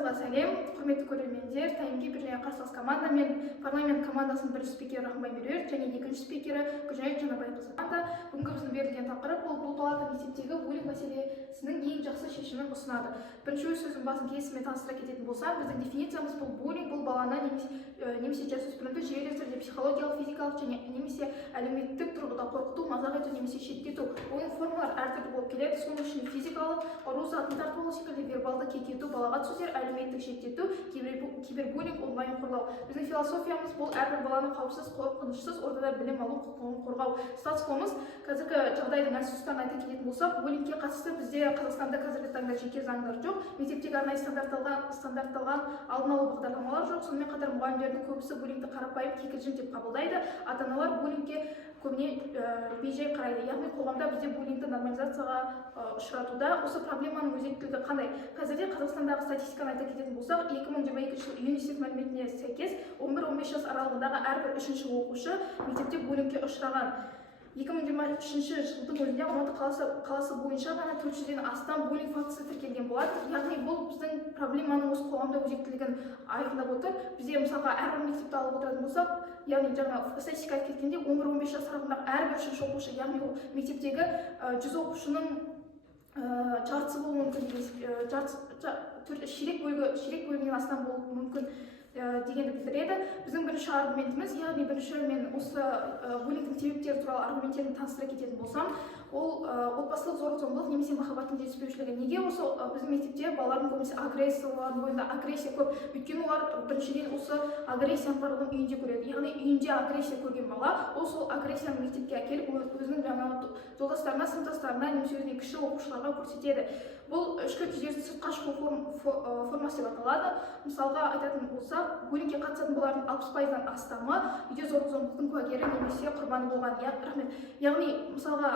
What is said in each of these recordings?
Барлықтарыңызға сәлем, құрметті көрермендер. Таймгипер және қарсылас команда мен парламент командасының бірінші спикері Рахман Меруерт және екінші спикері Гүлжайт Жанабайқызы. Бүгінгі біздің берілген тақырып бұл палата мектептегі буллинг мәселесінің ең жақсы шешімін ұсынады. Бірінші өз сөздің басын келісіммен таныстыра кететін болсам, біздің дефинициямыз бұл буллинг бұл баланы немесе жасөспірімді жүйелі түрде психологиялық, физикалық және немесе әлеуметтік тұрғыда қорқыту, мазақ ету немесе шеттету. Оның формалары әртүрлі болып келеді. Соның ішінде физикалық, ұру затын тарту секілді вербалды кекету, балағат сөздер, әлеуметтік шеттету, кибербуллинг, онлайн қорлау. Біздің философиямыз бұл әрбір баланың қауіпсіз, қорқынышсыз ортада білім алу құқығын қорғау. Статус-квомыз қазіргі жағдайдың әлсіздігін айта кететін болсақ, буллингке қатысты бізде Қазақстанда қазіргі таңда жеке заңдар жоқ, мектептегі арнайы стандартталған алдын алу бағдарламалар жоқ. Сонымен қатар мұғалімдердің көбісі буллингті қарапайым кикілжің деп қабылдайды. Ата-аналар буллингке көбіне бейжай қарайды. Яғни қоғамда бізде буллингті нормализацияға ұшыратуда. Осы проблеманың өзектілігі қандай? Қазірде Қазақстандағы статистиканы айта кететін болсақ, 2022 жыл ЮНИСЕФ мәліметіне сәйкес 11-15 жас аралығындағы әрбір үшінші оқушы мектепте буллингке ұшыраған. 2023 жылдың өзінде Алматы қаласы бойынша ғана 400-ден астам буллинг фактісі тіркелген болады. Яғни бұл біздің проблеманың осы қоғамда өзектілігін айқындап отыр. Бізде мысалға әрбір мектепті алып отыратын болсақ, яғни жаңа статистика айтып кеткенде 11-15 жас аралығындағы әрбір үшінші оқушы, яғни ол мектептегі 100 оқушының жартысы болуы мүмкін, ширек бөлігінен астам болуы мүмкін дегенді білдіреді. Біздің бірінші аргументіміз, яғни бірінші мен осы буллингтің себептері туралы аргументтерін таныстыра кететін болсам, ол отбасылық зорлық-зомбылық немесе махаббаттың жетіспеушілігі. Неге осы біздің мектепте балалардың көбінесе агрессиялардың бойында агрессия көп? Өйткені олар біріншіден осы агрессияның барлығын үйінде көреді. Яғни үйінде агрессия көрген бала, ол сол агрессияны мектепке әкеліп өзінің жаңағы жолдастарына, сыныптастарына немесе өзіне кіші оқушыларға көрсетеді. Бұл ішкі күйзелістің сыртқа шығу формасы деп аталады. Мысалға айтатын болсақ, буллингке қатысатын балалардың 60%-дан астамы үйде зорлық-зомбылықтың куәгері немесе құрбаны болған. Яғни мысалға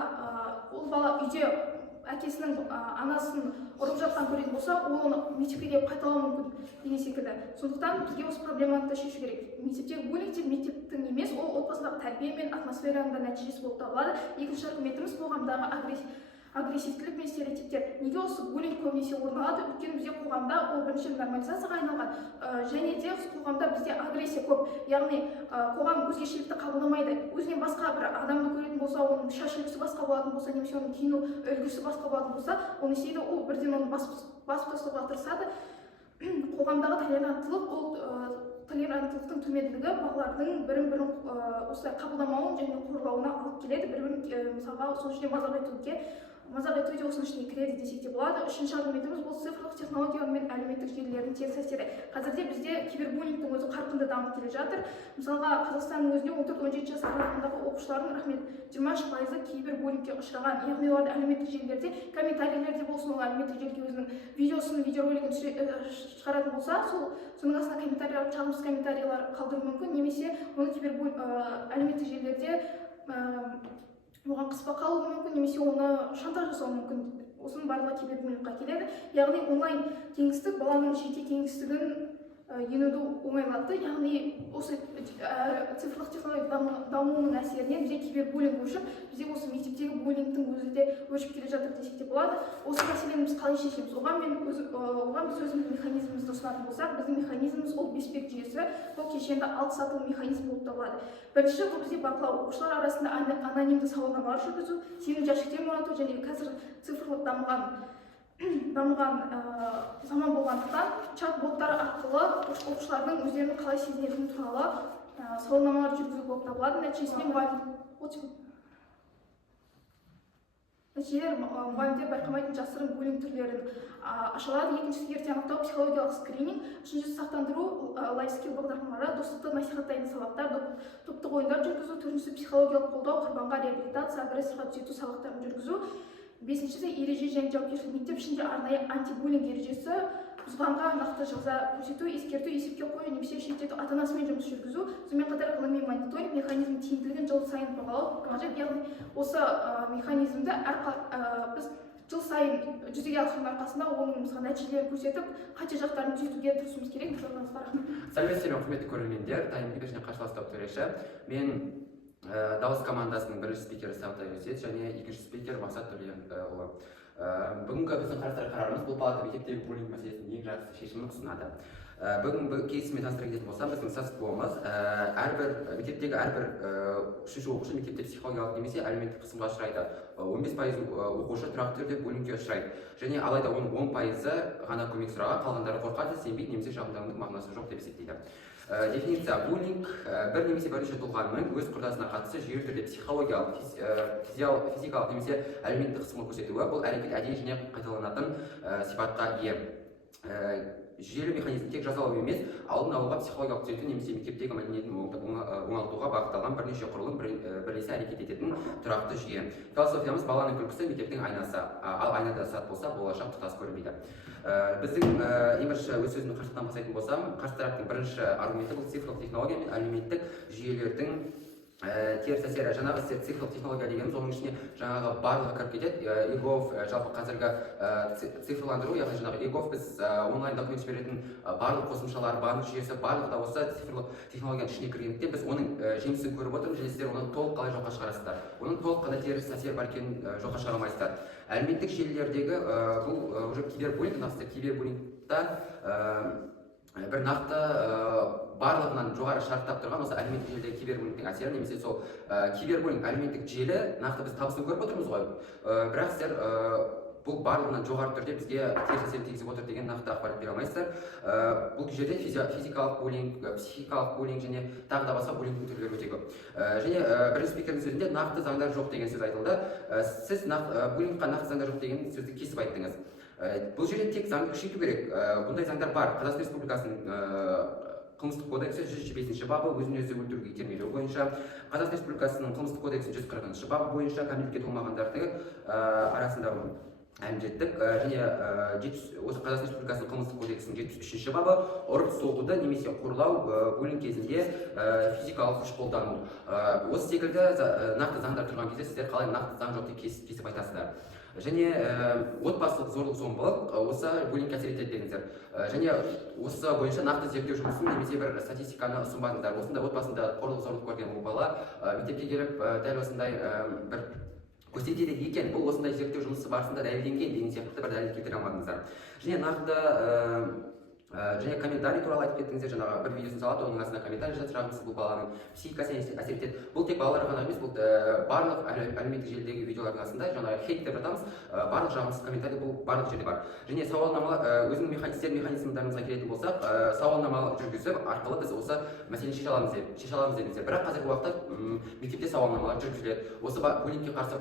ол бала үйде әкесінің анасын ұрып жатқан көретін болса, ол оны мектепке келіп қайталауы мүмкін деген секілді. Сондықтан бізге осы проблеманы да шешу керек. Мектептегі буллинг тек мектептің емес, ол отбасындағы тәрбие мен атмосфераның да нәтижесі болып табылады. Екінші аргументіміз қоғамдағы агрессивтілік мен стереотиптер. Неге осы буллинг көбінесе орын алады? Өйткені бізде қоғамда ол бірінші нормализацияға айналған, және де қоғамда бізде агрессия көп. Яғни қоғам өзгешелікті қабылдамайды. Өзінен басқа бір адамды көретін болса, оның шаш үлгісі басқа болатын болса, немесе оның киіну үлгісі басқа болатын болса, оны істейді, ол бірден оны басып тастауға тырысады. Қоғамдағы толеранттылықтың төмендігі балалардың бірін-бірін осылай қабылдамауын және қорлауына алып келеді. Бір-бірін мысалға сол жерде мазақ ету де осының ішіне кіреді десек те болады. Үшінші аргументіміз бұл цифрлық технологиялар мен әлеуметтік желілердің теріс әсері. Қазірде бізде кибербуллингтің өзі қарқынды дамып келе жатыр. Мысалға Қазақстанның өзінде 14-17 жас аралығындағы оқушылардың 23% кибербуллингке ұшыраған. Яғни оларды әлеуметтік желілерде, комментарийлерде болсын, ол әлеуметтік желіге өзінің видеоролигін шығаратын болса, соның астына комментарийлер, жағымсыз комментарийлер қалдыруы мүмкін, немесе оны әлеуметтік желілерде оған қыспа қалуы мүмкін, немесе оны шантаж жасауы мүмкін. Осының барлығы кибербуллингқа келеді. Яғни онлайн кеңістік баланың жеке кеңістігін енуді оңайлатты. Яғни осы цифрлық технология дамуының әсерінен бізде кибербуллинг өршіп, бізде осы мектептегі буллингтің өзі де өршіп келе жатыр десек те болады. Осы мәселені біз қалай шешеміз? Оған біз өзіміздің механизмімізді ұсынатын болсақ, біздің механизміміз ол беспек жүйесі, бұл кешенді 6 сатылы механизм болып табылады. Бірінші, бұл бізде бақылау, оқушылар арасында анонимді сауалнамалар жүргізу, сенім жәшіктер орнату және қазір цифрлық дамыған заман болғандықтан чат-боттар арқылы оқушылардың өздерінің қалай сезінетіні туралы сауалнамалар жүргізу болып табылады. Мұғалімдер байқамайтын жасырын буллинг түрлерін аша алады. Екіншісі ерте анықтау, психологиялық скрининг. Үшіншісі сақтандыру, лайфскил бағдарламалары, достықты насихаттайтын сабақтар, топтық ойындар жүргізу. Төртіншісі психологиялық қолдау, құрбанға реабилитация, агрессорға түзету сабақтарын жүргізу. Бесіншісі ереже және жауапкершілік. Мектеп ішінде арнайы антибуллинг ережесі, бұзғанға нақты жаза көрсету, ескерту, есепке қою немесе шеттету, ата-анасымен жұмыс жүргізу. Сонымен қатар ғылыми мониторинг, механизм тиімділігін жыл сайын бағалау қажет. Яғни осы механизмді біз жыл сайын жүзеге асырудың арқасында оның нәтижелерін көрсетіп, қате жақтарын түзетуге тырысуымыз керек. Сәлеметсіздер, құрметті көрермендер. Таймгипер және қарсылас топ төреші. Мен Дауыс командасының бірінші спикері Сағынтай Өсет және екінші спикер Мақсат Төлеуұлы. бүгінгі біздің қарарымыз бұл палата мектептегі буллинг мәселесінің ең жақсы шешімін ұсынады. Бүгін кейсімен таныстыра кететін болсам, біздің статус-квоымыз мектептегі әрбір үшінші оқушы мектепте психологиялық немесе әлеуметтік қысымға ұшырайды. 15% оқушы тұрақты түрде буллингке ұшырайды. Және алайда оның 10% ғана көмек сұраған, қалғандары қорқады, сенбейді немесе жағымдаудың мағынасы жоқ деп есептейді. Дефиниция: буллинг бір немесе бірнеше тұлғаның өз құрдасына қатысты жүйелі түрде психологиялық, физикалық немесе әлеуметтік қысым көрсетуі. Бұл әрекет әдейі және қайталанатын сипатқа ие. Жүйелі механизм тек жазалау емес, алдын алуға, психологиялық түзету немесе мектептегі мәдениетін оңалтуға бағытталған бірнеше құрылым бірлесе әрекет ететін тұрақты жүйе. Философиямыз: баланың күлкісі мектептің айнасы, ал айнада сәт болса, болашақ тұтас көрінбейді. Біздің ең бірінші өз сөзімді қарсылықтан бастайтын болсам, қарсы тараптың бірінші аргументі бұл цифрлық технология мен әлеуметтік жүйелердің теріс әсері. Жаңағы цифрлық технология дегеніміз оның ішіне жаңағы барлығы кіріп кетеді. ЕГОВ, жалпы қазіргі цифрландыру, яғни жаңағы ЕГОВ біз онлайн документ жіберетін барлық қосымшалар, банк жүйесі, барлығы да осы цифрлық технологияның ішіне кіргендіктен біз оның жемісін көріп отырмыз, және сіздер оны толық қалай жоққа шығарасыздар. Оның толық қандай теріс әсері бар екенін жоққа шығара алмайсыздар. Әлеуметтік желілердегі бұл уже кибербуллинг, кибербуллингта бір нақты барлығынан жоғары шарттап тұрған осы әлеуметтік желідегі кибербуллингтің әсері, немесе сол кибербуллинг әлеуметтік желі нақты біз табысын көріп отырмыз ғой. Бірақ сіздер бұл барлығынан жоғары түрде бізге теріс әсерін тигізіп отыр деген нақты ақпарат бере алмайсыздар. Бұл жерде физикалық буллинг, психикалық буллинг және тағы да басқа буллингтің түрлері өте көп. Және бірінші спикердің сөзінде нақты заңдар жоқ деген сөз айтылды. Сіз буллингқа нақты заңдар жоқ деген сөзді кесіп айттыңыз. Бұл жерде тек заңды күшейту керек. Бұндай заңдар бар. Қазақстан Республикасының қылмыстық кодексі 105-ші бабы өзін өзі өлтіруге итермелеу бойынша, Қазақстан Республикасының қылмыстық кодексінің 140-ші бабы бойынша кәмелетке толмағандардың арасында әмжеттік, және осы Қазақстан Республикасының қылмыстық кодексінің 73-ші бабы ұрып соғуды немесе қорлау буллинг кезінде физикалық күш қолдану. Осы секілді нақты заңдар тұрған кезде сіздер қалай нақты заң жоқ деп кесіп айтасыздар. Және отбасылық зорлық-зомбылық осы буллингке әсер етеді дедіңіздер. Және осы бойынша нақты зерттеу жұмысын немесе бір статистиканы ұсынбадыңыздар. Осындай отбасында қорлық-зомбылық көрген бала мектепке келіп дәл осындай бір көрсетеді екен, бұл осындай зерттеу жұмысы барысында дәлелденген деген сияқты бір дәлел келтіре алмадыңыздар. Және нақты және комментарий туралы айтып кеттіңіздер. Жаңағы бір видеосын салады, оның астына комментарий жазсаңыз бұл баланың психикасына әсер етеді. Бұл тек балаларға ғана емес, бұл барлық әлеуметтік желідегі видеолардың астында жаңағы хейт деп жатамыз, барлық жағымсыз комментарий бұл барлық жерде бар. және сауалнама өзінің механизмдарымызға келетін болсақ, сауалнама жүргізіп арқылы біз осы мәселені шеше аламыз деп. Бірақ қазіргі уақытта мектепте сауалнамалар жүргізіледі. Осы буллингке қарсы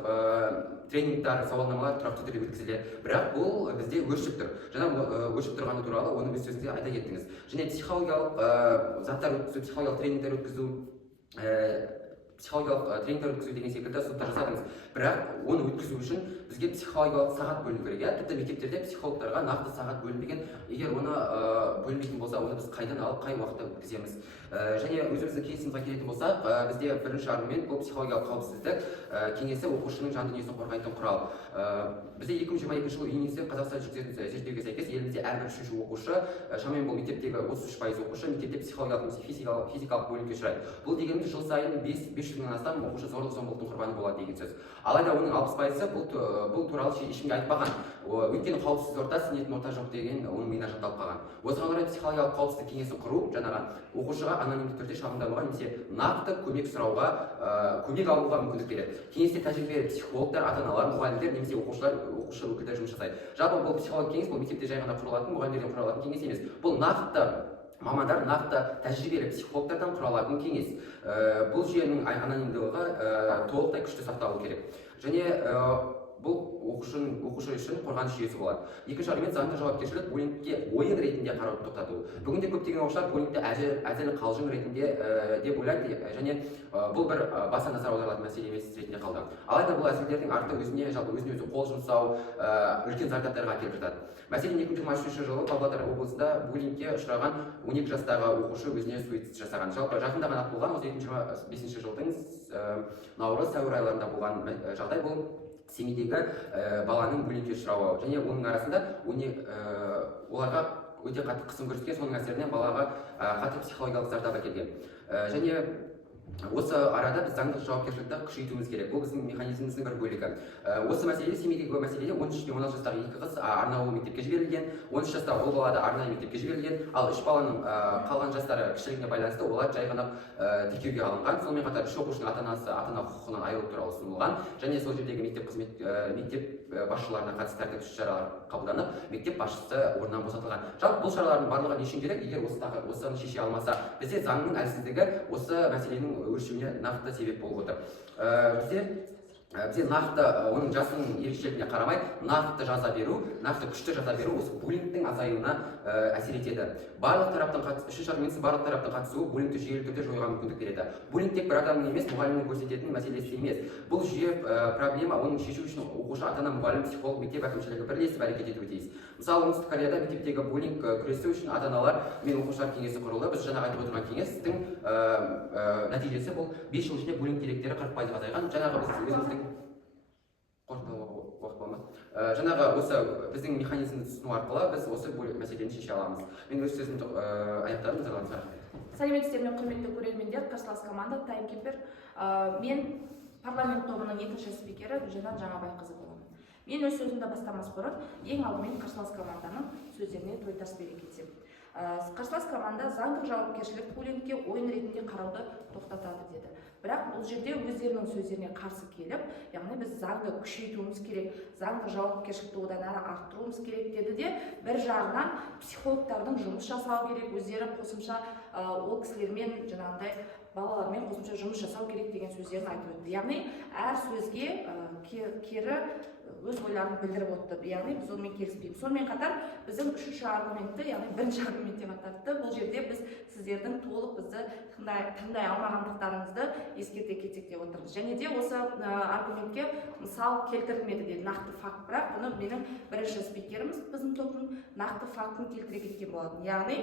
тренингтер, сауалнамалар тұрақты түрде өткізіледі. Бірақ бұл бізде өршіп тұр. Жаңа өршіп тұрғаны туралы оны өз сөзіңізде айта кеттіңіз. Және психологиялық заттар өткізу, психологиялық тренингтер өткізу, деген секілді ұсыныстар жасадыңыз. Бірақ оны өткізу үшін бізге психологиялық сағат бөліну керек. Тіпті мектептерде психологтарға нақты сағат бөлінбеген. Егер оны бөлінбейтін болса, оны біз қайдан алып, қай уақытта өткіземіз? Және өзіміздің кейсімізге келетін болсақ, бізде бірінші аргумент бұл психологиялық қауіпсіздік кеңесі оқушының жан дүниесін қорғайтын құрал. Бізде 2022 жылы ЮНИСЕФ Қазақстан жүргізген зерттеуге сәйкес елімізде әрбір үшінші оқушы, шамамен бұл мектептегі 33% оқушы мектепте психологиялық немесе физикалық буллингке ұшырайды. Бұл дегеніміз жыл сайын 500-ден астам оқушы зорлық-зомбылықтың құрбаны болады деген сөз. Алайда оның 60%-ы бұл туралы ешкімге айтпаған. Өйткені қауіпсіз орта, сенетін орта жоқ деген оның миына жатталып қалған. Осыған орай психологиялық қауіпсіздік кеңесін құру жаңағы оқушыға анонимді түрде шағымдануға немесе нақты көмек сұрауға, көмек алуға мүмкіндік береді. Кеңесте тәжірибелі психологтар, ата-аналар, мұғалімдер немесе оқушы өкілдері жұмыс жасайды. Жалпы бұл психологиялық кеңес бұл мектепте жай ғана құрылатын, мұғалімдерден құралатын кеңес емес. Бұл нақты мамандар, нақты тәжірибелі психологтардан құралатын кеңес. Бұл жүйенің анонимділігі толықтай күшті сақталуы керек. Және бұл оқушы үшін қорғаныс жүйесі болады. Екінші аргумент заңды жауапкершілік буллингке ойын ретінде қарауды тоқтату. Бүгінде көптеген оқушылар буллингті әзіл қалжың ретінде деп ойлайды, және бұл бір баса назар аударылатын мәселе емес ретінде қалды. Алайда бұл әзілдердің арты өзіне өзі қол жұмсау, үлкен зардаптарға әкеліп жатады. Мәселен 2023 жылы Павлодар облысында буллингке ұшыраған 12 жастағы оқушы өзіне суицид жасаған. Жалпы жақында ғана болған, осы 2025 жылдың наурыз-сәуір айларында болған жағдай. Бұл Семейдегі баланың буллингке ұшырауы, және оның арасында оларға өте қатты қысым көрсеткен, соның әсерінен балаға қатты психологиялық зардап әкелген. Және осы арада біз заңдық жауапкершілікті күшейтуіміз керек. Бұл біздің механизміміздің бір бөлігі. Осы мәселеде, семейдегі мәселеде 13 пен 16 жастағы екі қыз арнаулы мектепке жіберілген, 13 жастағы ұл бала да арнайы мектепке жіберілген, ал 3 баланың қалған жастары кішілігіне байланысты олар жай ғана тіркеуге алынған. Сонымен қатар 3 оқушының ата-ана құқығынан айырылу туралы ұсынылған, және сол жердегі мектеп басшыларына қатысты тәртіптік шаралар қабылданып, мектеп басшысы орнынан босатылған. Жалпы бұл шаралардың барлығы не үшін керек? Егер осыны шеше алмаса, бізде заңның әлсіздігі осы мәселенің өршуіне нақты себеп болып отыр. Бізде нақты оның жасының ерекшелігіне қарамай нақты жаза беру, нақты күшті жаза беру осы буллингтің азаюына әсер етеді. Барлық тараптың қатысуы буллингті жүйелі түрде жоюға мүмкіндік береді. Буллинг тек бір адамның емес, мұғалімнің көрсететін мәселесі емес. Бұл жүйе проблема, оның шешу үшін оқушы, ата-ана, мұғалім, психолог, мектеп әкімшілігі бірлесіп әрекет етуі тиіс. Мысалы, Оңтүстік Кореяда мектептегі буллинг күресу үшін ата-аналар мен оқушылар кеңесі құрылды. Біз жаңа айтып отырған кеңестің нәтижесі бұл 5 жыл ішінде буллинг деректері 40% азайған. Жаңағы осы біздің механизмді түсіну арқылы біз осы мәселені шеше аламыз. Мен өз сөзімді аяқтадым. Назарларыңызға рахмет. Сәлеметсіздер ме құрметті көрермендер, қарсылас команда таймкипер. Мен парламент тобының екінші спикері Гүлжанат Жаңабайқызы боламын. Мен өз сөзімді бастамас бұрын ең алдымен қарсылас команданың сөздеріне тойтарыс бере кетсем. Қарсылас команда заңдық жауапкершілік буллингке ойын ретінде қарауды тоқтатады деді. Бірақ бұл жерде өздерінің сөздеріне қарсы келіп, яғни біз заңды күшейтуіміз керек, заңдық жауапкершілікті одан әрі арттыруымыз керек деді де, бір жағынан психологтардың жұмыс жасау керек, өздері қосымша ол кісілермен жаңағыдай балалармен қосымша жұмыс жасау керек деген сөздерін айтып өтті. Яғни әр сөзге кері өз ойларын білдіріп отты. Яғни біз онымен келіспейміз. Сонымен қатар біздің үшінші аргументті, яғни бірінші аргумент деп атапты. Бұл жерде біз сіздердің толық бізді тыңдай алмағандықтарыңызды ескерте кетсек деп отырмыз. Және де осы аргументке мысал келтірілмеді деді, нақты факт, бірақ бұны менің бірінші спикеріміз біздің топтың нақты фактын келтіре кеткен болатын. Яғни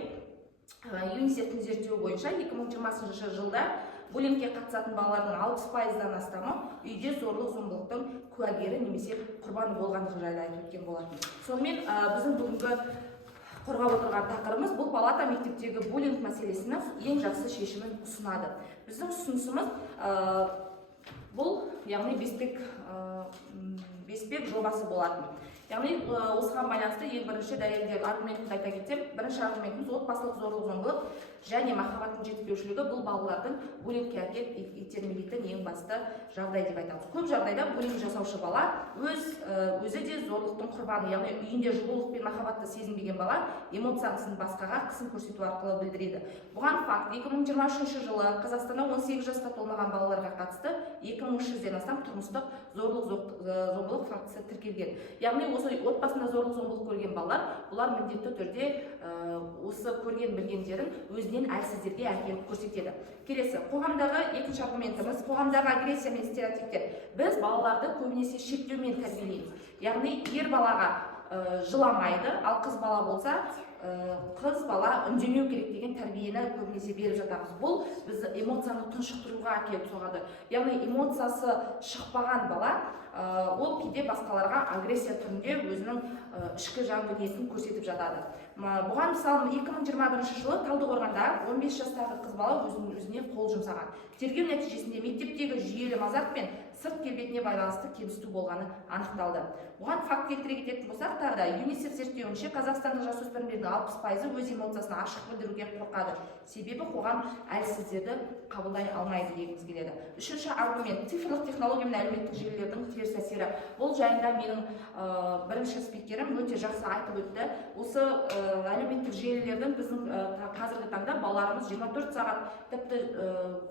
ЮНИСЕФ-тің зерттеуі бойынша 2020 жылда буллингке қатысатын балалардың 60%-дан астамы үйде зорлық-зомбылықтың куәгері немесе құрбаны болғандығы жайлы айтып өткен болатын. Сонымен біздің бүгінгі қорғап отырған тақырыбымыз бұл палата мектептегі буллинг мәселесінің ең жақсы шешімін ұсынады. Біздің ұсынысымыз бұл, яғни беспек жобасы болатын. Яғни осыған байланысты ең бірінші дәлелдер аргументін айта кетсем, бірінші аргументіміз отбасылық зорлық-зомбылық және махаббаттың жетіспеушілігі бұл балалардың буллингке әкеп итермелейтін ең басты жағдай деп айтамыз. Көп жағдайда буллинг жасаушы бала өзі де зорлықтың құрбаны, яғни үйінде жылулық пен махаббатты сезінбеген бала эмоциясын басқаға қысым көрсету арқылы білдіреді. Бұған факт 2023 жылы Қазақстанда 18 жасқа толмаған балаларға қатысты 2300-ден астам тұрмыстық зорлық-зомбылық фактісі тіркелген. Яғни осы отбасында зорлық-зомбылық көрген балалар, бұлар міндетті түрде осы көрген білгендерін өзінен әлсіздерге әкеліп көрсетеді. Келесі, қоғамдағы екінші аргументіміз, қоғамдағы агрессия мен стереотиптер. Біз балаларды көбінесе шектеумен тәрбиелейміз. Яғни ер балаға жыламайды, ал қыз бала болса, қыз бала үндемеу керек деген тәрбиені көбінесе беріп жатамыз. Бұл бізді эмоцияны тұншықтыруға әкеліп соғады. Яғни эмоциясы шықпаған бала ол кейде басқаларға агрессия түрінде өзінің ішкі жан дүниесін көрсетіп жатады. Бұған мысалы 2021 жылы Талдықорғанда 15 жастағы қыз бала өзіне қол жұмсаған. Тергеу нәтижесінде мектептегі жүйелі мазақ пен сырт келбетіне байланысты кемсіту болғаны анықталды. Бұған факт келтіре кететін болсақ, тағы да ЮНИСЕФ зерттеуінше Қазақстандық жасөспірімдердің 60% өз эмоциясын ашық білдіруге қорқады. Себебі қоғам әлсіздерді қабылдай алмайды дегіміз келеді. Үшінші аргумент, цифрлық технология мен әлеуметтік желілердің теріс әсері. Бұл жайында менің бірінші спикерім өте жақсы айтып өтті. Осы әлеуметтік желілердің біздің қазіргі таңда балаларымыз 24 сағат тіпті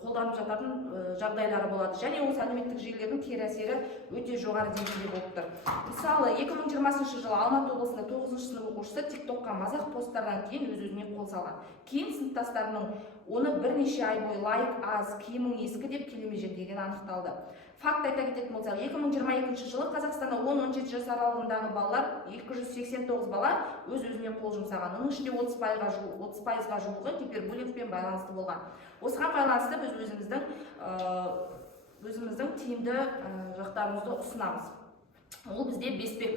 қолданып жататын жағдайлары болады. Және осы әлеуметтік желілердің кері әсері өте жоғары деңгейде болып тұр. Мысалы, 2020 жылы Алматы облысында 9 сынып оқушысы TikTokқа мазақ посттардан кейін өз-өзіне қол салған. Кейін сыныптастарының оны бірнеше ай бойы лайк аз, киімің ескі деп келемеждеген анықталды. Факт айта кететін болсақ, 2022 жылы Қазақстанда 10-17 жас аралығындағы балалар 289 бала өз-өзіне қол жұмсаған. Оның ішінде 30%-ға жуығы кибербуллингпен байланысты болған. Осыған байланысты біз өзіміздің тиімді жақтарымызды ұсынамыз. Ол бізде беспек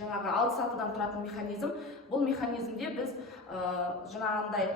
жаңағы 6 сатыдан тұратын механизм. Бұл механизмде біз жаңағындай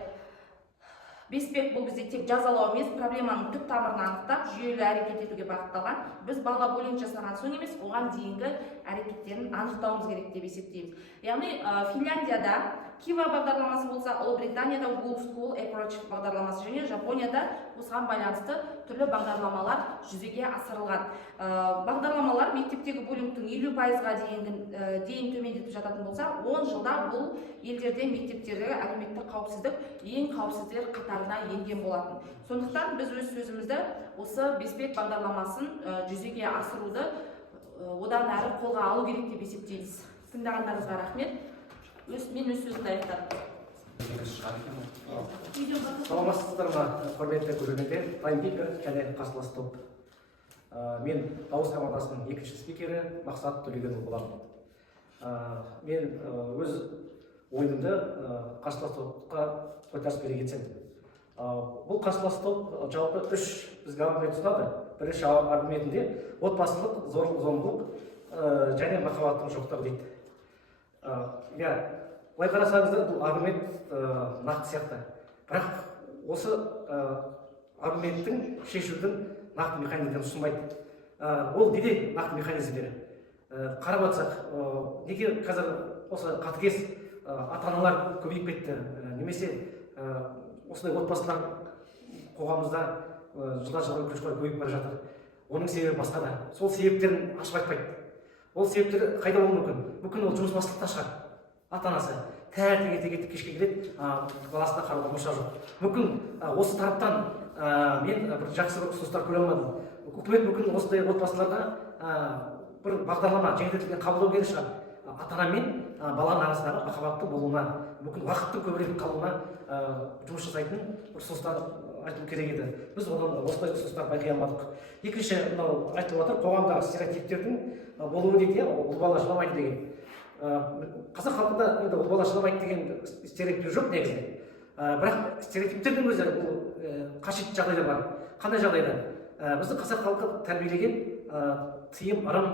беспек бұл бізде тек жазалау емес, проблеманың түп тамырын анықтап жүйелі әрекет етуге бағытталған. Біз бала буллинг жасаған соң емес, оған дейінгі әрекеттерін анықтауымыз керек деп есептейміз. Яғни Финляндияда Кива бағдарламасы болса, Ұлыбританияда Wolf School Approach бағдарламасы және Жапонияда осыған байланысты түрлі бағдарламалар жүзеге асырылған. Бағдарламалар мектептегі буллингтің 50%-ға дейін төмендетіп жататын болса, 10 жылда бұл елдерде мектептердегі әлеуметтік қауіпсіздік ең қауіпсіздер қатарына енген болатын. Сондықтан біз өз сөзімізді осы беспек бағдарламасын жүзеге асыруды одан әрі қолға алу керек деп есептейміз. Тыңдағандарыңызға рахмет. Мен өз сөзімді аяқтадым. Саламатсыздар ма, құрметті көрермендер, таймкипер және қарсылас топ. Мен дауыс командасының екінші спикері Мақсат Төлегенұлы боламын. Мен өз ойынымды қарсылас топқа көтеріп бере кетсем. Бұл қарсылас топ жалпы үш бізге аргумент ұсынады. Бірінші аргументінде отбасылық, зорлық-зомбылық және махаббаттың жоқтығы дейді. Былай қарасаңыздар, бұл аргумент нақты сияқты. Бірақ осы аргументтің шешудің нақты механизмдерін ұсынбайды. Ол неде нақты механизмдері? Қарап жатсақ, неге қазір осы қатыгез ата-аналар көбейіп кетті, немесе осындай отбасылар қоғамымызда жылдан-жылға көбейіп бара жатыр. Оның себебі басқа да. Сол себептерін ашып айтпайды. Ол себептер қайда болуы мүмкін? Мүмкін ол жұмыс бастықта шығар. Ата-анасы таңертең ерте кешке келеді, баласына қарауға мұрша жоқ. Мүмкін осы тараптан мен бір жақсы ұсыныстар көре алмадым. Үкімет мүмкін осындай отбасыларға бір бағдарлама жеңілдетілген қабылдау керек шығар. Ата-ана мен баланың арасындағы махаббаттың болуына, мүмкін уақыттың көбірек қалуына жұмыс жасайтын ұсыныстар айту керек еді. Біз одан осындай ұсыныстар байқай алмадық. Екінші, мынау айтылып отыр, қоғамдағы стереотиптердің болуы дейді, ұл бала жыламайды деген. Қазақ халқында ұл бала жыламайды деген стереотип жоқ негізінде. Бірақ стереотиптердің өзі қашет жағдайлар бар. Қандай жағдайда? Біздің қазақ халқы тәрбиелеген тыйым, ырым,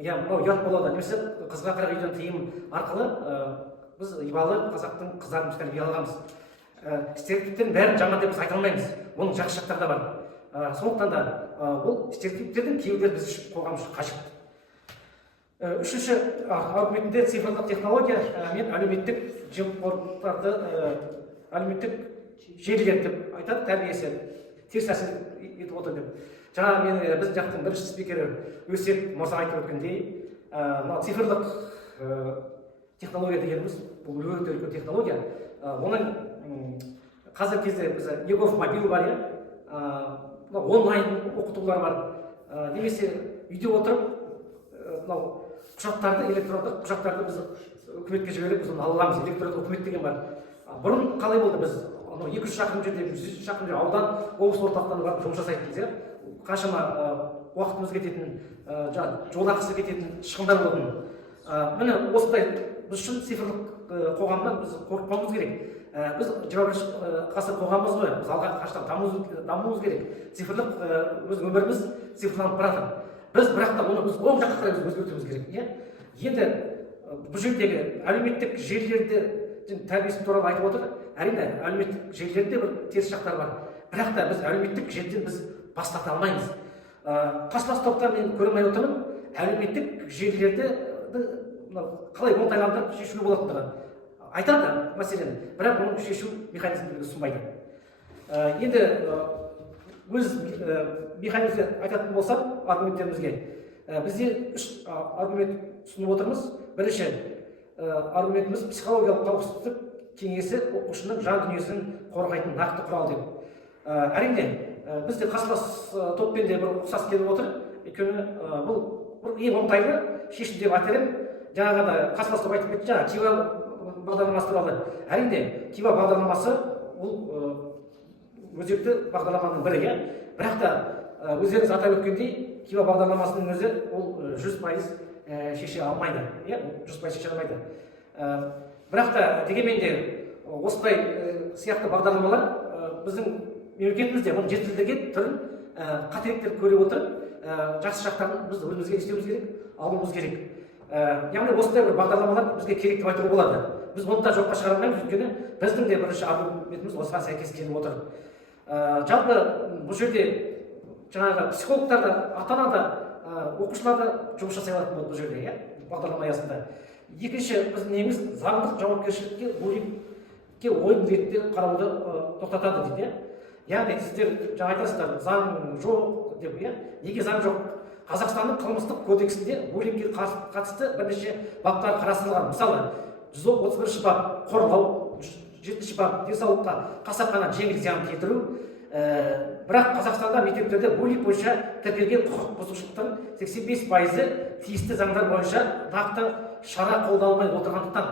мынау ұят болады, немесе қызға қарап үйден тыйым арқылы біз ибалы қазақтың қыздарын тәрбие алғанбыз. Стереотиптердің бәрін жаман деп біз айта алмаймыз. Оның жақсы жақтары да бар. Сондықтан да бұл стереотиптердің кейбіреулері біз үшін қоғам үшін қажет. Үшінші аргументінде цифрлық технология мен әлеуметтік жемқорлықтарды, әлеуметтік желілер деп айтады, тәрбиесі теріс әсер етіп отыр деп. Жаңа мен біздің жақтың бірінші спикері Өсек мырза айтып өткендей, цифрлық технология дегеніміз бұл өте үлкен технология. Оның қазіргі кезде біз Егов мобил бар, онлайн оқытулар бар. Немесе үйде отырып, құжаттарды, электрондық құжаттарды біз үкіметке жіберіп, біз оны ала аламыз. Электрондық үкімет деген бар. Бұрын қалай болды? Біз 200 шақырым жерде, 100 шақырым жерде аудан, облыс орталықтан барып жұмыс жасайтынбыз. Қаншама уақытымыз кететін, жол ақысы кететін шығындар болатын. Міне осындай біз үшін цифрлық қоғамдан біз қорықпауымыз керек. Біз 21 ғасыр қоғамымыз ғой, біз алға қашан дамуымыз керек. Цифрлық өз өміріміз цифрланып барады. Біз бірақ та оны біз оң жаққа қарай өзгертуіміз керек. Енді бұл жердегі әлеуметтік желілерді тәрбиесі туралы айтып отыр. Әрине, әлеуметтік желілерде бір теріс жақтар бар. Бірақ та біз әлеуметтік желіден біз бас тарта алмаймыз. Қарсылас топтан мен көре алмай отырмын, әлеуметтік желілерді қалай оңтайландырып шешуге болатындығын айтады мәселені, бірақ оның шешу механизмдерін ұсынбайды. Енді өз механизмді айтатын болсам аргументтерімізге, бізде үш аргумент ұсынып отырмыз. Бірінші аргументіміз психологиялық қауіпсіздік кеңесі оқушының жан дүниесін қорғайтын нақты құрал деп. Әрине, бізде қарсылас топпен де бір ұқсас келіп отыр. Өйткені бұл ең оңтайлы шешім деп айтар едім. Жаңағы да қарсылас топ айтып кетті, жаңа Кива бағдарламасы туралы. Әрине, Кива бағдарламасы бұл өзекті бағдарламаның бірі. Бірақ та өздеріңіз атап өткендей, Кива бағдарламасының өзі ол 100% шеше алмайды. 100% шеше алмайды. Бірақ та дегенмен де осындай сияқты бағдарламалар біздің мемлекетімізде оның жетілдірген түрін қателіктер көре отырып, жақсы жақтарын біз өзімізге істеуіміз керек, алуымыз керек. яғни осындай бір бағдарламалар бізге керек деп айтуға болады. Біз оны да жоққа шығара алмаймыз, өйткені біздің де бірінші аргументіміз осыған сәйкес келіп отыр. Жалпы бұл жерде жаңағы психологтар да, ата-ана да, оқушылар да жұмыс жасай алатын болды бұл жерде, иә, бағдарлама аясында. Екінші, біздің неміз заңдық жауапкершілікке, буллингке ойын ретінде қарауды тоқтатады дейді. Яғни сіздер жаңа айтасыздар, заң жоқ деп, иә, неге заң жоқ? Қазақстанның қылмыстық кодексінде буллингке қатысты бірнеше баптар қарастырылған. Мысалы, 131 бап қорғау, 7 бап денсаулыққа қасақана жеңіл зиян келтіру. Бірақ Қазақстанда мектептерде буллинг бойынша тіркелген құқық бұзушылықтың 85%-і тиісті заңдар бойынша нақты шара қолданылмай отырғандықтан.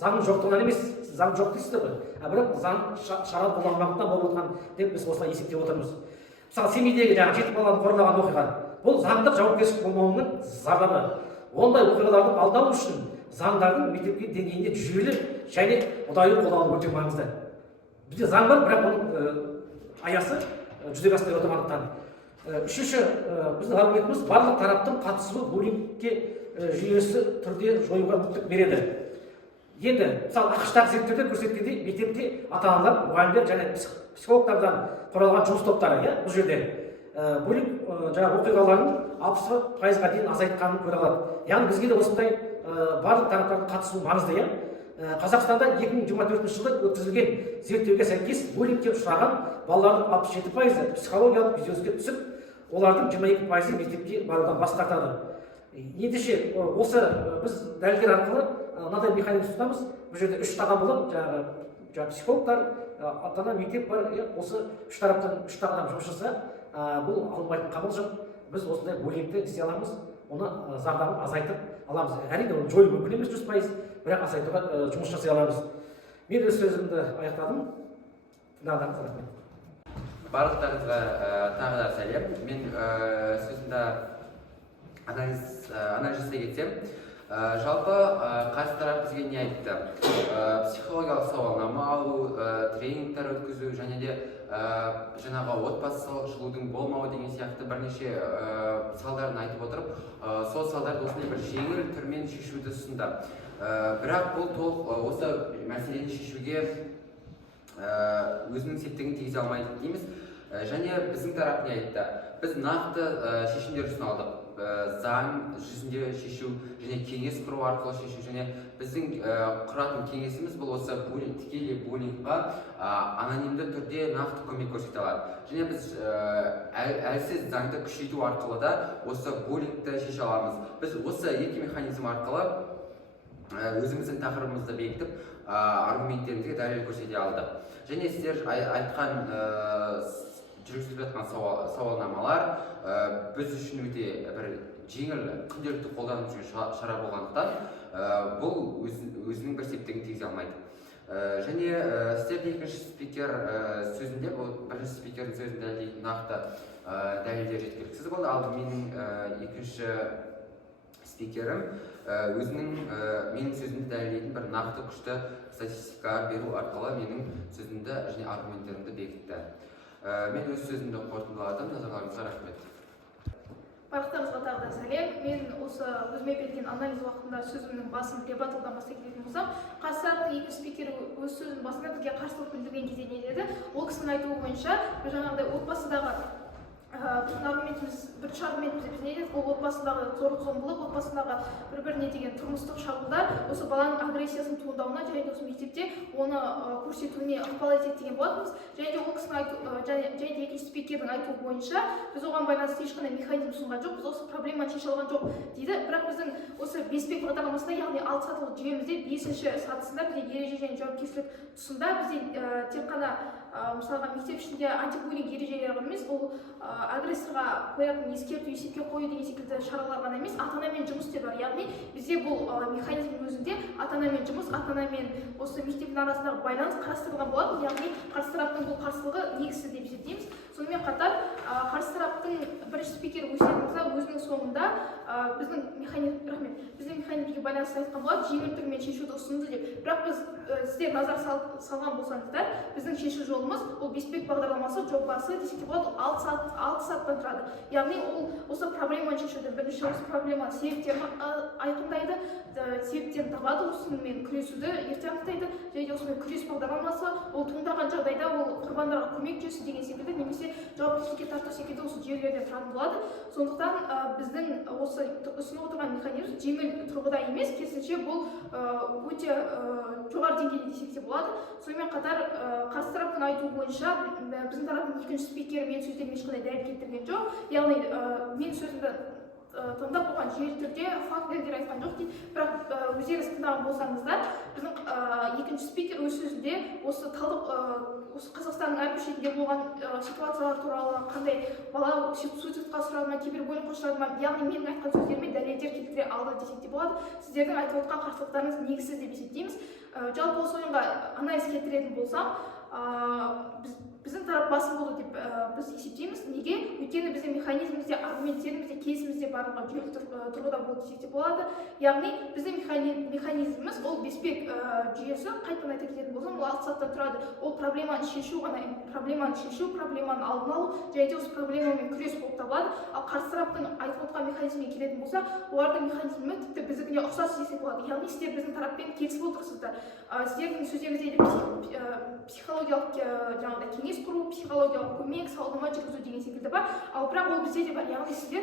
Заң жоқтығынан емес, заң жоқ дейсіздер ғой. Бірақ заң шара қолданылмағандықтан болып отырған деп біз осылай есептеп отырмыз. Мысалы, семейдегі жаңағы 7 баланы қорлаған оқиға, бұл заңдық жауапкершілік болмауының зардабы. Ондай оқиғаларды алдау үшін заңдардың мектепке деңгейінде жүйелі және ұдайы қолданылуы өте маңызды. Бізде заң бар, бірақ оның аясы жүзеге аспай отырғандықтан. Үшінші, біздің аргументіміз барлық тараптың қатысуы буллингке жүйесі түрде жоюға мүмкіндік береді. Енді, мысалы, ақш-тағы зерттеулер көрсеткендей, мектепте ата-аналар, мұғалімдер және психологтардан құралған жұмыс топтары, бұл жерде буллинг жаңағы оқиғаларын 60%-ға дейін азайтқанын көре алады. Яғни бізге де осындай барлық тараптардың қатысуы маңызды. Қазақстанда 2024 жылы өткізілген зерттеуге сәйкес буллингке ұшыраған балалардың 67%-і психологиялық күйзеліске түсіп, олардың 22%-і мектепке барудан бас тартады. Ендеше, осы біз дәлелдер арқылы мынадай механизм ұсынамыз. Бұл жерде 3 тағам болып, жаңағы психологтар, ата-ана, мектеп бар, осы 3 тараптан 3 тағам жұмыс жасаса, бұл алынбайтын қамал жоқ. Біз осындай буллингті істей аламыз, оны зардабын азайтып аламыз. Әрине, оны жою мүмкін емес 100%, бірақ азайтуға жұмыс жасай аламыз. Мен өз сөзімді аяқтадым. Тыңдағандарыңызға рахмет. Барлықтарыңызға тағы да сәлем. Мен сөзімді анализ жасай кетсем, жалпы қарсы тарап бізге не айтты? Психологиялық сауалнама алу, тренингтер өткізу және де жаңағы отбасылық жылудың болмауы деген сияқты бірнеше салдарын айтып отырып, сол салдарды осындай бір жеңіл түрмен шешуді ұсынды. Бірақ бұл толық осы мәселені шешуге өзінің септігін тигізе алмайды дейміз. Және біздің тарап не айтты? Біз нақты шешімдер ұсына алдық. Заң жүзінде шешу және кеңес құру арқылы шешу, және біздің құратын кеңесіміз бұл осы тікелей буллингқа анонимді түрде нақты көмек көрсете алады. Және біз әлсіз заңды күшейту арқылы да осы буллингті шеше аламыз. Біз осы екі механизм арқылы өзіміздің тақырыбымызды бекітіп, аргументтерімізге дәлел көрсете алдық. Және сіздер айтқан жүргізіліп жатқан сауалнамалар біз үшін өте бір жеңіл күнделікті қолданып жүрген шара болғандықтан бұл өзінің бір септігін тигізе алмайды. Және сіздер екінші спикер сөзінде, бұл бірінші спикердің сөзінде нақты дәлелдер жеткіліксіз болды. Ал менің екінші спикерім менің сөзімді дәлелдейтін бір нақты күшті статистика беру арқылы менің сөзімді және аргументтерімді бекітті. Мен өз сөзімді қорытындыладым. Назарларыңызға рахмет. Барлықтарыңызға тағы да сәлем. Мен осы өзіме берген анализ уақытында сөзімнің басын ребатылдан бастап кететін болсам, қарсы тараптың екінші спикері өз сөзінің басында бізге қарсылық білдірген кезде не деді? Ол кісінің айтуы бойынша, жаңағыдай отбасыдағы біздің аргументіміз, бірінші аргументіміз біз не дедік? Ол отбасындағы зорлық-зомбылық, отбасындағы бір-біріне деген тұрмыстық шабуылдар осы баланың агрессиясының туындауына және де осы мектепте оны көрсетуіне ықпал етеді деген болатынбыз. Және де ол кісінің және де екінші спикердің айтуы бойынша біз оған байланысты ешқандай механизм ұсынған жоқ, біз осы проблеманы шеше алған жоқ дейді. Бірақ біздің осы 5 бағдарламасында, яғни 6 сатылық жүйемізде 5-ші сатысында бізде ереже және жауапкершілік тұсында бізде тек қана мысалға мектеп ішінде антибуллинг ережелері ғана емес, ол агрессорға қоятын ескерту, есепке қою деген секілді шаралар ғана емес, ата-анамен жұмыс те бар. Яғни бізде бұл механизмнің өзінде ата-анамен жұмыс, ата-анамен осы мектептің арасындағы байланыс қарастырылған болатын. Яғни қарсы тараптың бұл қарсылығы негізсіз деп есептейміз. Сонымен қатар қарсы тараптың бірінші спикері өздеріңізді өзінің соңында біздің механизмге байланысты айтқан болады, жеңіл түрмен шешуді ұсынды деп. Бірақ біз сіздер назар салған болсаңыздар, біздің шешу жолымыз ол беспек бағдарламасы жобасы десек те болады, 6 сағаттан тұрады. Яғни ол осы проблеманы шешуді, бірінші осы проблема себептерін айқындайды, себептерін табады, осымен күресуді ерте анықтайды, және де осымен күрес бағдарламасы ол туындаған жағдайда ол құрбандарға көмек жүйесі деген секілді немесе жауапкершілікке тарту секілді осы жүйелерден тұратын болады. Сондықтан біздің осы ұсынып отырған механизм жеңіл тұрғыда емес, керісінше бұл өте жоғары деңгейде десек те болады. Сонымен қатар қарсы тараптың айтуы бойынша біздің тараптың екінші спикері менің сөздеріме ешқандай дәлел келтірген жоқ. Яғни менің сөзімді тыңдап болған жүйелі түрде фактілер айтқан жоқ дейді. Бірақ өздеріңіз тыңдаған болсаңыздар, біздің екінші спикер өз сөзінде осы осы Қазақстанның әрбір шетінде болған ситуациялар туралы, қандай бала суицидқа ұшырады ма, кибербуллингке ұшырады ма, яғни менің айтқан сөздеріме дәлелдер келтіре алды десек те болады. Сіздердің айтып отқан қарсылықтарыңыз негізсіз деп есептейміз. Жалпы осы ойынға анализ келтіретін болсам, біздің тарап басым болды деп біз есептейміз. Неге? Өйткені біздің механизмімізде, аргументтерімізде, кейсімізде барлығы жүйелі тұрғыда болды десек те болады. Яғни біздің механизміміз ол беспек жүйесі, қайтадан айта кететін болсам, ол 6 сағаттан тұрады. Ол проблеманы шешу, проблеманы алдын алу, және де осы проблемамен күрес болып табылады. Ал қарсы тараптың айтып отқан механизмге келетін болса, олардың механизмі тіпті біздікіне ұқсас десек болады. Яғни сіздер біздің тараппен келісіп отырсыздар. Сіздердің сөздеріңізде психологиялық жаңағыдай кеңес құру, психологиялық көмек, сауалнама жүргізу деген секілді бар. Ал бірақ ол бізде де бар. Яғни сіздер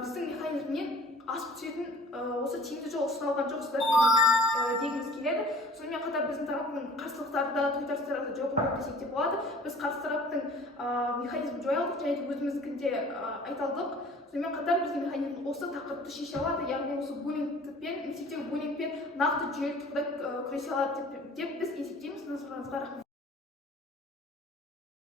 біздің механизмнен асып түсетін осы тиімді жол ұсына алған жоқсыздар дегіміз келеді. Сонымен қатар біздің тараптың қарсылықтары да, тойтарыстары да жоқ болып десек те болады. Біз қарсы тараптың механизмін жоя алдық, және де өзіміздікінде айта алдық. Сонымен қатар біздің механизм осы тақырыпты шеше алады, яғни осы буллингпен, мектептегі буллингпен нақты жүйелі түрде күресе алады деп біз есептейміз. Назарларыңызға рахмет.